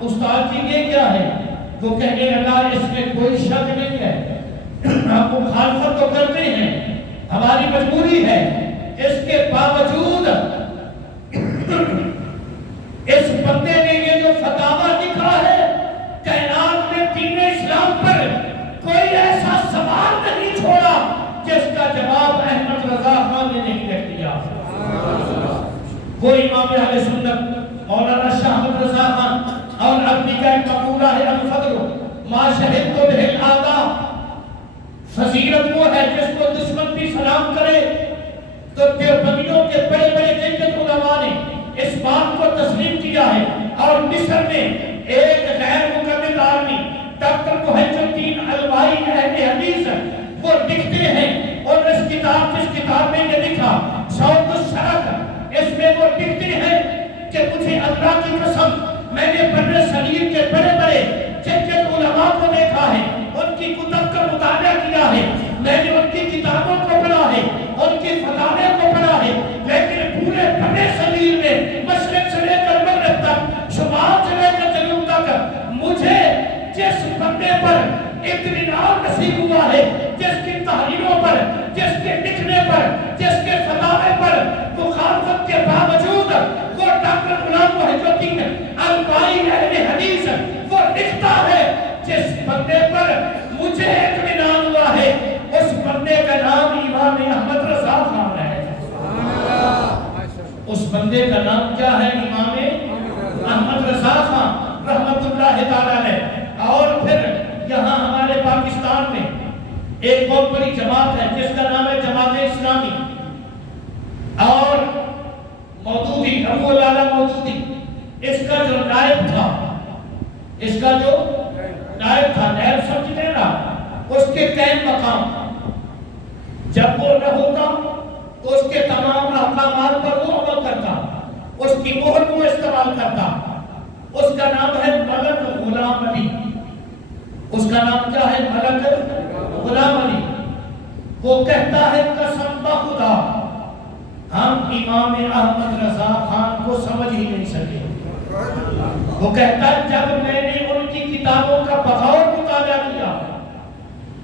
استاد جی یہ کیا ہے؟ وہ کہنے لگا اس میں کوئی شک نہیں ہے، ہم مخالفت تو کرتے ہیں، ہماری مجبوری ہے، اس کے باوجود اس بندے نے یہ جو فتاویٰ لکھا ہے کائنات میں دین اسلام پر کوئی ایسا سوال نہیں چھوڑا جس کا جواب احمد رضا خان نے نہیں لکھ دیا۔ وہ امام اہل سنت مولانا شاہ احمد رضا خان اور اپنی کا ایک مقولہ ہے الفضل ما شہدت بہ الاعداء، فضیلت وہ ہے جس کو دشمن بھی سلام کرے۔ تو دیوبندیوں کے بڑے بڑے جنگت علماء نے اس بات کو تسلیم کیا ہے، اور مصر میں ایک غیر مقلد آدمی ڈاکٹر محی الدین الوائی اہل حدیث وہ لکھتے ہیں، اور اس کتاب جس کتاب میں یہ لکھا شوق الشرق، اس میں وہ لکھتے ہیں کہ مجھے اللہ کی قسم میں نے بر صغیر کے بڑے بڑے جنگت علماء کو دیکھا ہے، ان کی کتب کا مطالعہ کیا ہے، میں نے ان کی کتابوں کو پڑھا ہے، ان کی فتاوے کو پڑھا ہے، لیکن پورے بر صغیر میں مشرق سے لے کر مغرب تک، شمال سے لے کر جنوب تک، مجھے جس بندے پر اطمینان نصیب ہوا ہے، جس کی تحریروں پر، جس کے لکھنے پر، جس کے فتاوے پر مخالفت کے باوجود وہ ڈاکٹر غلام محی الدین الوائی اہل حدیث وہ لکھتا ہے، جس بندے پر مجھے اطمینان ہوا ہے اس بندے کا نام امام احمد رضا خان ہے۔ اس بندے کا نام کیا ہے؟ امام احمد رضا خان رحمت اللہ تعالیٰ علیہ۔ اور پھر یہاں ہمارے پاکستان میں ایک بہت بڑی جماعت ہے جس کا نام ہے جماعت اسلامی، اور مودودی ابو العلا مودودی اس کا جو نائب تھا، اس کا جو نائب تھا، نائب سمجھتے ہیں نا، اس کے قائم مقام جب وہ نہ ہوتا تو اس کے تمام احکامات پر وہ عمل کرتا، اس کی مہر کو استعمال کرتا۔ اس کا نام ہے ملک غلام علی، اس کا نام کیا ہے؟ ملک غلام علی۔ وہ کہتا ہے قسم بخدا ہم امام احمد رضا خان کو سمجھ ہی نہیں سکے۔ وہ کہتا ہے جب میں نے ان کی کتابوں کا بغور مطالعہ کیا،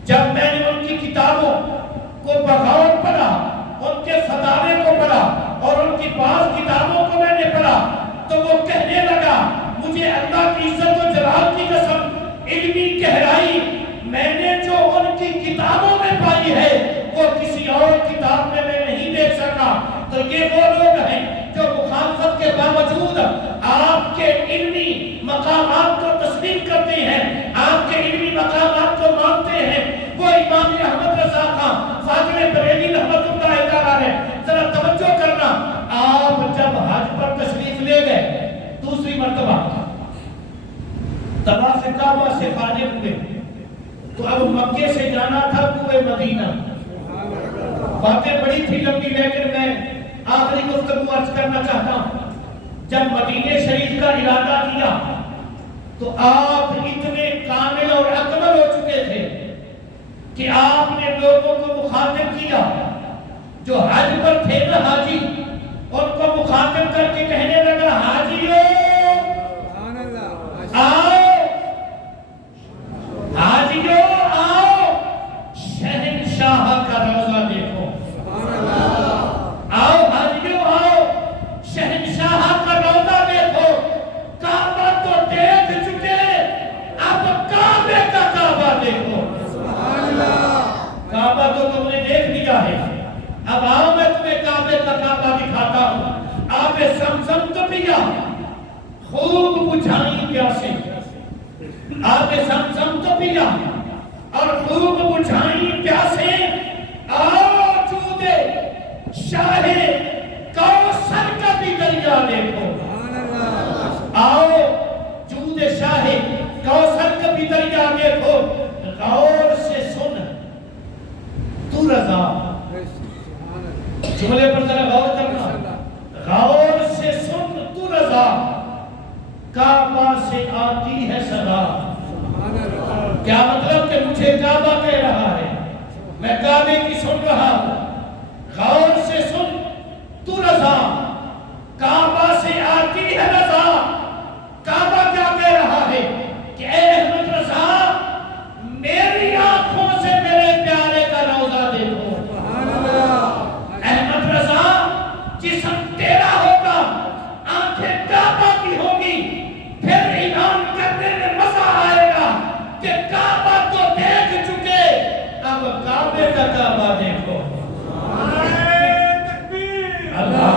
جب میں نے ان کی کتابوں کو بغور پڑھا، ان کے فتاوے کو پڑھا اور ان کی بعض کتابوں کو میں نے پڑھا، تو وہ کہنے لگا مجھے اللہ کی عزت و جلال کی قسم علمی گہرائی میں نے جو ان کی کتابوں میں پائی ہے وہ کسی اور کتاب میں نہیں دیکھ سکا۔ تو یہ وہ لوگ ہیں جو مخالفت کے باوجود آپ کے علمی مقامات کو تسلیم کرتے ہیں، آپ کے علمی مقامات کو مانتے ہیں۔ وہ امام احمد رضا خان فاضل بریلوی رحمت اللہ تعالیٰ نے ذرا توجہ کرنا، آپ جب حج پر تشریف لے گئے دوسری مرتبہ طواف کعبہ سے فارغ ہوئے تو اب مکے سے جانا تھا کوہ مدینہ۔ باتیں بڑی تھی لمبی، لیکن میں آخری گفتگو عرض کرنا چاہتا ہوں۔ جب مدینہ شریف کا ارادہ کیا تو آپ اتنے کامل اور اکمل ہو چکے تھے کہ آپ نے لوگوں کو مخاطب کیا جو حج پر تھے نا حاجی، ان کو مخاطب کر کے کہنے لگا حاجیو آؤ، حاجیو آؤ، شہنشاہ کا روضہ دیکھو۔ آؤ حاجیو آؤ، شہنشاہ کا روضہ دیکھو۔ کعبہ تو دیکھ چکے، اب کعبے کا کعبہ دیکھو۔ کعبہ تو تم نے دیکھ لیا ہے، اب آؤ میں تمہیں کعبے کا کعبہ دکھاتا ہوں۔ آب زمزم تو پیا، خوب بجھائیں پیاسے، آب زمزم تو پیا اور خوب بجھائیں پیاسے۔ آؤ جود شاہ کوثر کا بھی دریا دیکھو۔ آؤ جود شاہ کوثر کا بھی دریا دیکھو۔ غور سے سن تو رضا، جملے پر ذرا غور کرنا، غور سے سن تو رضا، کعبہ سے آتی ہے صدا۔ کیا مطلب کہ مجھے کعبہ کہہ رہا ہے، میں کعبے کی سن رہا ہوں۔ غور سے سن تو رضا، کعبہ سے آتی ہے رضا۔ کعبہ کیا کہہ رہا ہے کہ اے احمد رضا، میری آنکھوں سے میرے پیارے کا روضہ دیکھو۔ احمد رضا، جسم تیرا ہوگا، آنکھیں کعبہ کی ہوگی، پھر اعلان کرنے میں مزہ آئے گا کہ کعبہ تو دیکھ چکے، اب کعبے کا کعبہ دیکھو۔ اللہ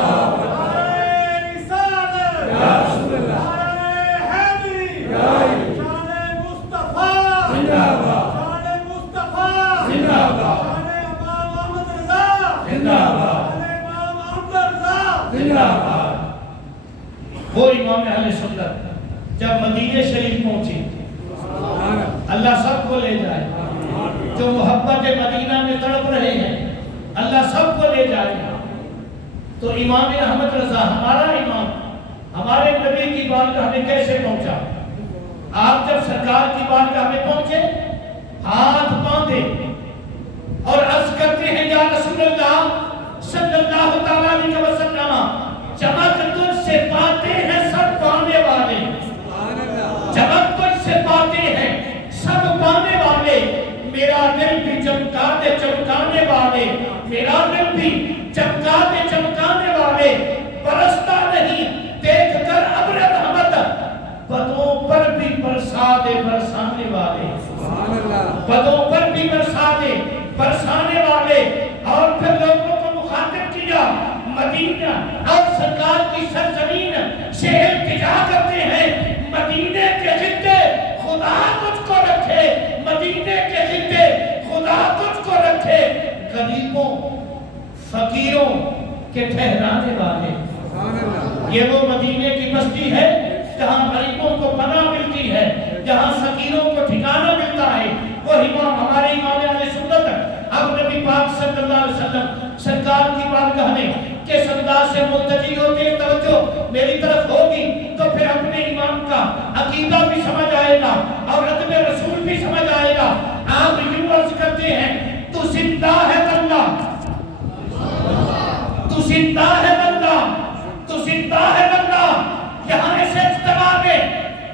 وہ امام اہل سنت جب مدینہ شریف پہنچے، اللہ سب کو لے جائے، جو محبت مدینہ میں تڑپ رہے ہیں اللہ سب کو لے جائے۔ تو امام احمد رضا ہمارا امام ہمارے نبی کی بارگاہ میں کیسے پہنچا؟ آپ جب سرکار کی بارگاہ میں پہنچے، ہاتھ باندھے اور عرض کرتے ہیں یا رسول اللہ صلی اللہ تعالیٰ علیہ وسلم، چمک تجھ سے پاتے ہیں سب پانے والے، چمک تجھ سے پاتے ہیں سب پانے والے، میرا دل بھی چمکا دے چمکانے والے، میرا دل بھی چمکا دے چمکانے والے، برستا نہیں دیکھ کر ابر رحمت، بدوں پر بھی برسا دے برسانے والے، بدوں پر بھی برسا دے برسانے والے۔ اور پھر لوگوں کو مخاطب کیا، مدینہ اور سرکار کی سرزمین سے التجا کرتے ہیں، مدینے کے زندے خدا تجھ کو رکھے، مدینے کے زندے خدا تجھ کو رکھے، غریبوں فقیروں کے ٹھہرانے والے۔ یہ وہ مدینے کی بستی ہے جہاں غریبوں کو پناہ ملتی ہے، جہاں فقیروں کو ٹھکانہ ملتا ہے۔ وہ امام ہمارے امام اہل سنت اب نبی پاک صلی اللہ علیہ وسلم سرکار کی بارگاہ میں کس انداز سے ملتجی ہوتے ہیں، توجہ میری طرف ہوگی تو پھر اپنے امام کا عقیدہ بھی سمجھ آئے گا اور ادب رسول بھی سمجھ آئے گا۔ آپ یوں عرض کرتے ہیں، تو زندہ ہے بندہ، تو زندہ ہے بندہ، تو زندہ ہے بندہ، یہاں ایسے اجتماع میں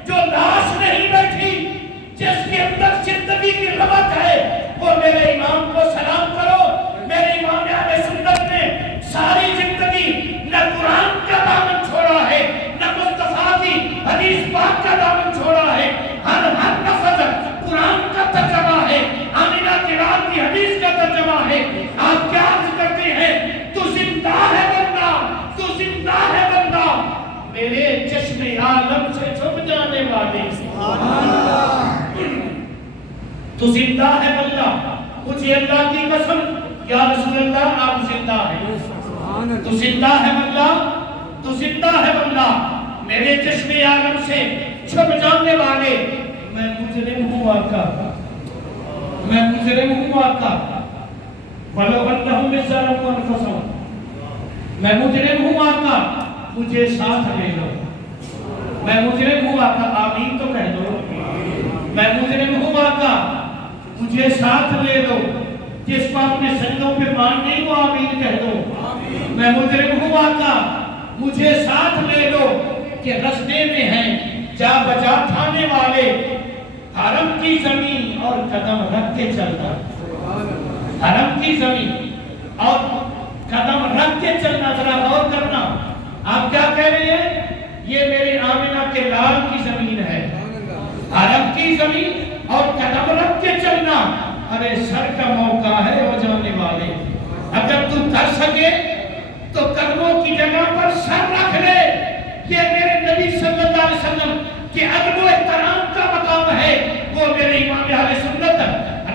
جو لاش نہیں بیٹھی، جس کے اندر زندگی کی ربط ہے، وہ میرے امام کو سلام کرو۔ میرے امام اہل سنت نے ساری زندگی نہ قرآن کا دامن چھوڑا ہے، نہ مصطفیٰ کی حدیث پاک کا دامن چھوڑا ہے، ہر لفظ قرآن کا ترجمہ ہے، آمینہ کی رات کی حدیث کا ترجمہ ہے۔ آپ کیا عرض کرتے ہیں، تو زندہ ہے بندہ، تو زندہ ہے بندہ، میرے چشم عالم سے چھپ جانے والے، تو زندہ ہے بندہ، مجھے اللہ کی قسم یا رسول اللہ آپ زندہ ہیں، تو زندہ ہے بندہ، تو زندہ ہے بندہ، میرے چشم عالم سے چھپ جانے والے۔ میں مجرم ہوں آقا، میں مجرم ہوں آقا، وَلَوْ أَنَّهُمْ يَظْلِمُونَ أَنفُسَهُمْ، میں مجرم ہوں آقا، مجھے ساتھ لے لو، میں مجرم ہوں آقا، آمین تو کہہ دو، میں مجرم ہوں آقا، مجھے ساتھ لے دو، جس کو اپنے سجدوں پہ مان نہیں وہ آمین کہہ دو، میں مجرم ہوں آقا، مجھے ساتھ لے لو کہ رستے میں ہیں جا بجا ٹھانے والے، حرم کی زمین اور قدم رکھ کے چلنا، حرم کی زمین اور قدم رکھ کے چلنا۔ ذرا غور کرنا، آپ کیا کہہ رہے ہیں؟ یہ میرے آمنہ کے لال کی زمین ہے، حرم کی زمین اور قدم رکھ کے چلنا۔ ارے سر کا موقع ہے ہو جانے والے، اگر تو کر سکے تو قدموں کی جگہ پر سر رکھ لے۔ یہ میرے نبی صلی اللہ علیہ وسلم کے ادب و احترام کا مقام ہے۔ وہ میرے امام اہل سنت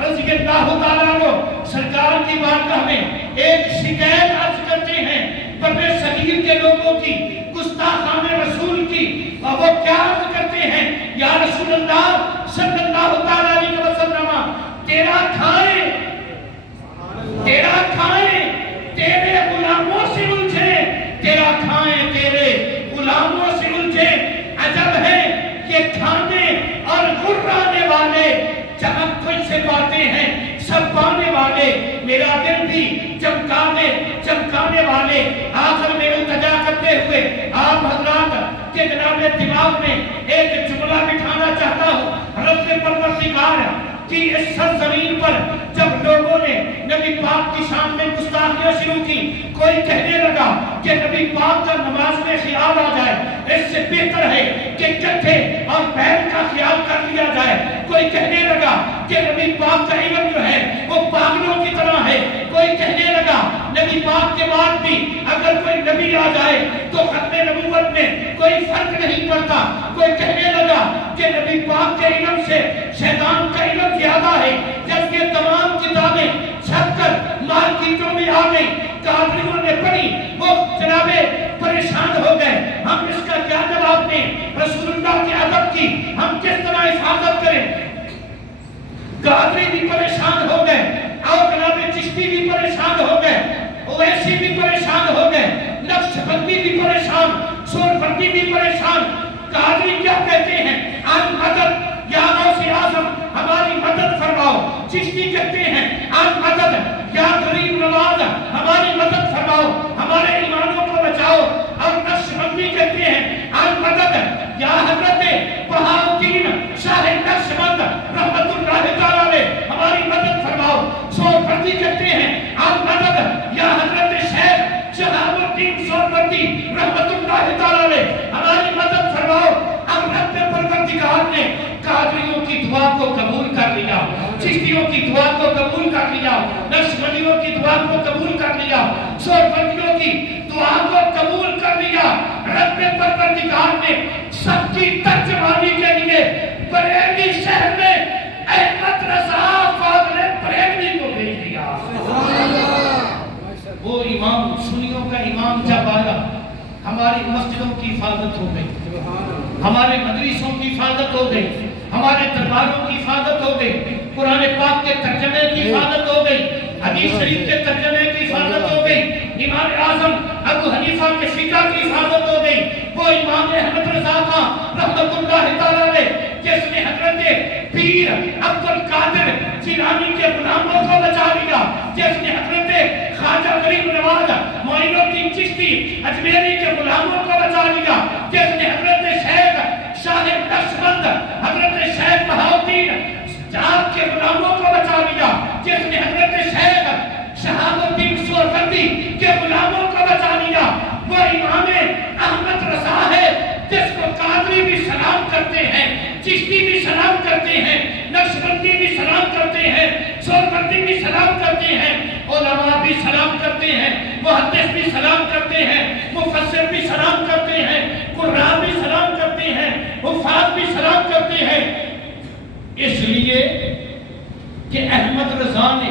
رضی اللہ تعالیٰ عنہ سرکار کی بارگاہ میں ایک شکایت عرض کرتے ہیں بڑے صغیر کے لوگوں کی، گستاخان رسول کی، اور وہ کیا عرض کرتے ہیں؟ یا رسول اللہ صلی اللہ تعالیٰ علیہ وسلم، تیرا کھائیں تیرے غلاموں سے الجھے، تیرا کھائیں تیرے غلاموں سے الجھے۔ عجب ہے یہ کھانے اور غرانے والے جب تجھ سے باتیں ہیں سب پانے والے، میرا دل بھی چمکانے والے۔ آخر میں التجا کرتے ہوئے آپ حضرات کے جناب دماغ میں ایک جملہ بٹھانا چاہتا ہوں۔ رب پروردگار کی اس سرزمین پر جب لوگوں نے نبی پاک کی شان میں گستاخیاں شروع کی، کوئی کہنے لگا کہ نبی پاک کا نماز میں خیال آ جائے، اس سے بہتر ہے کہ کٹھے اور بیل کا خیال کر لیا جائے۔ کوئی کہنے لگا کہ نبی پاک کا علم جو ہے وہ پاگلوں کی طرح ہے۔ کوئی کہنے لگا نبی پاک کے بعد بھی اگر کوئی نبی آ جائے تو ختم نبوت میں کوئی فرق نہیں پڑتا۔ کوئی کہنے لگا کہ نبی پاک کے علم سے شیطان کا علم زیادہ ہے۔ جب یہ تمام کتابیں چھپ کر مارکیٹوں میں آ گئی، قادریوں نے پڑھی، وہ جنابے پریشان ہو گئے۔ ہم اس کا کیا جواب دیں؟ رسول اللہ کے ادب کی ہم کس طرح حفاظت کریں؟ قادری بھی پریشان ہو گئے اور جناب چشتی بھی پریشان ہو گئے، اویسی بھی پریشان ہو گئے، نقشبندی بھی پریشان، سورپردی بھی پریشان۔ قادری کیا کہتے ہیں؟ آن مدد یا غوث اعظم ہماری مدد فرماؤ۔ چشتی کہتے ہیں آن مدد یا غریب نواز ہماری مدد فرماؤ، ہمارے ایمانوں کو بچاؤ۔ اور نقشبندی کہتے ہیں آن مدد یا حضرت بہاؤالدین شاہ نقشبند رحمت اللہ تعالیٰ علیہ ہماری مدد فرماؤ۔ سورپردی کہتے ہیں آن مدد یا حضرت شیخ شہاب الدین سورپردی رحمت اللہ تعالیٰ علیہ ہماری مدد فرماؤ۔ اب رب پروردگار نے قادریوں کی دعا کو قبول کر لیا، چشتیوں کی دعا کو قبول کر لیا، نقشبندیوں کی دعا کو قبول کر لیا، سورپردیوں کی دعا کو قبول کر لیا۔ رب پروردگار نے سب کی ترجمانی کے لیے بریلی شہر میں احمد رضا فاضل بریلوی کو بھیج دیا۔ وہ امام سنیوں کا امام جب آیا، ہماری مسجدوں کی حفاظت ہو گئی، ہمارے مدرسوں کی حفاظت ہو گئی، ہمارے درباروں کی حفاظت ہو گئی، قرآن پاک کے ترجمے کی حفاظت ہو گئی، حدیث شریف کے ترجمے کی حفاظت ہو گئی، امام اعظم ابو حنیفہ کے فقہ کی حفاظت ہو گئی۔ وہ امام احمد رضا تھا رحمت اللہ تعالیٰ علیہ جس نے حضرت پیر عبد القادر جیلانی کے غلاموں کو بچا لیا، جس نے حضرت خواجہ غریب نواز معین الدین چشتی اجمیری کے غلاموں کو بچا لیا، جس نے حضرت شیخ شاہ نقشبند حضرت شیخ بہاؤالدین آپ کے غلاموں کو بچا لیا، جس نے حضرت شیخ شہاب الدین سورپردی کے غلاموں کو بچا لیا۔ وہ امام احمد رضا ہے جس کو قادری بھی سلام کرتے ہیں، چشتی بھی سلام کرتے ہیں، نقشبندی بھی سلام کرتے ہیں، سورپردی بھی سلام کرتے ہیں، علماء بھی سلام کرتے ہیں، محدث بھی سلام کرتے ہیں، مفسر بھی سلام کرتے ہیں، قراء بھی سلام کرتے ہیں، حفاظ بھی سلام کرتے ہیں۔ اس لیے کہ احمد رضا نے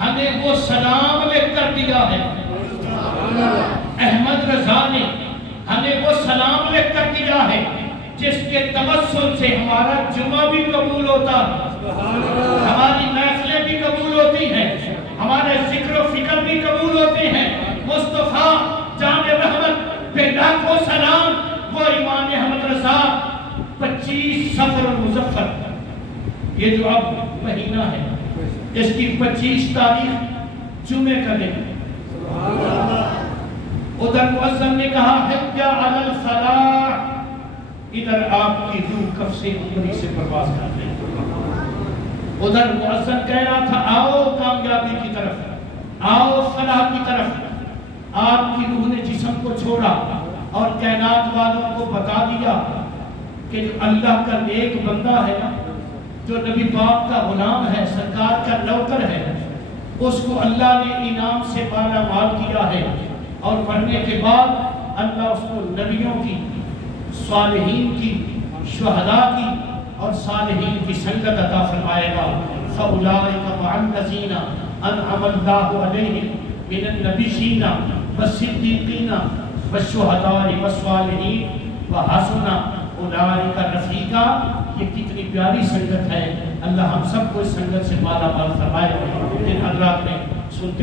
ہمیں وہ سلام لکھ کر دیا ہے، احمد رضا نے ہمیں وہ سلام لکھ کر دیا ہے جس کے توسل سے ہمارا جمعہ بھی قبول ہوتا ہے، ہماری محفلیں بھی قبول ہوتی ہیں، ہمارے ذکر و فکر بھی قبول ہوتے ہیں۔ مصطفیٰ جان رحمت پہ لاکھوں سلام۔ وہ امام احمد رضا 25 صفر المظفر، یہ جو اب مہینہ ہے اس کی 25 تاریخ جمعے کا دن، ادھر مؤذن نے کہا حج علی الفلاح، ادھر آپ کی روح کف سے عمری سے پرواز کر رہی ہے۔ ادھر مؤذن کہہ رہا تھا آؤ کامیابی کی طرف، آؤ فلاح کی طرف۔ آپ کی روح نے جسم کو چھوڑا اور کائنات والوں کو بتا دیا کہ جو اللہ کا نیک بندہ ہے نا، جو نبی پاک کا غلام ہے، سرکار کا نوکر ہے، اس کو اللہ نے انعام سے مالا مال کیا ہے، اور مرنے کے بعد اللہ اس کو نبیوں کی، صالحین کی، شہداء کی اور صالحین کی سنگت عطا فرمائے گا۔ فَأُولَٰئِكَ مَعَ الَّذِينَ أَنْعَمَ اللَّهُ عَلَيْهِمْ مِنَ النَّبِيِّينَ وَالصِّدِّيقِينَ وَالشُّهَدَاءِ وَالصَّالِحِينَ وَحَسُنَ أُولَٰئِكَ رَفِیقًا۔ یہ کتنی پیاری سنگت ہے، اللہ ہم سب کو اس سنگت سے مالا مال فرمائے۔ ان حضرات نے سنتے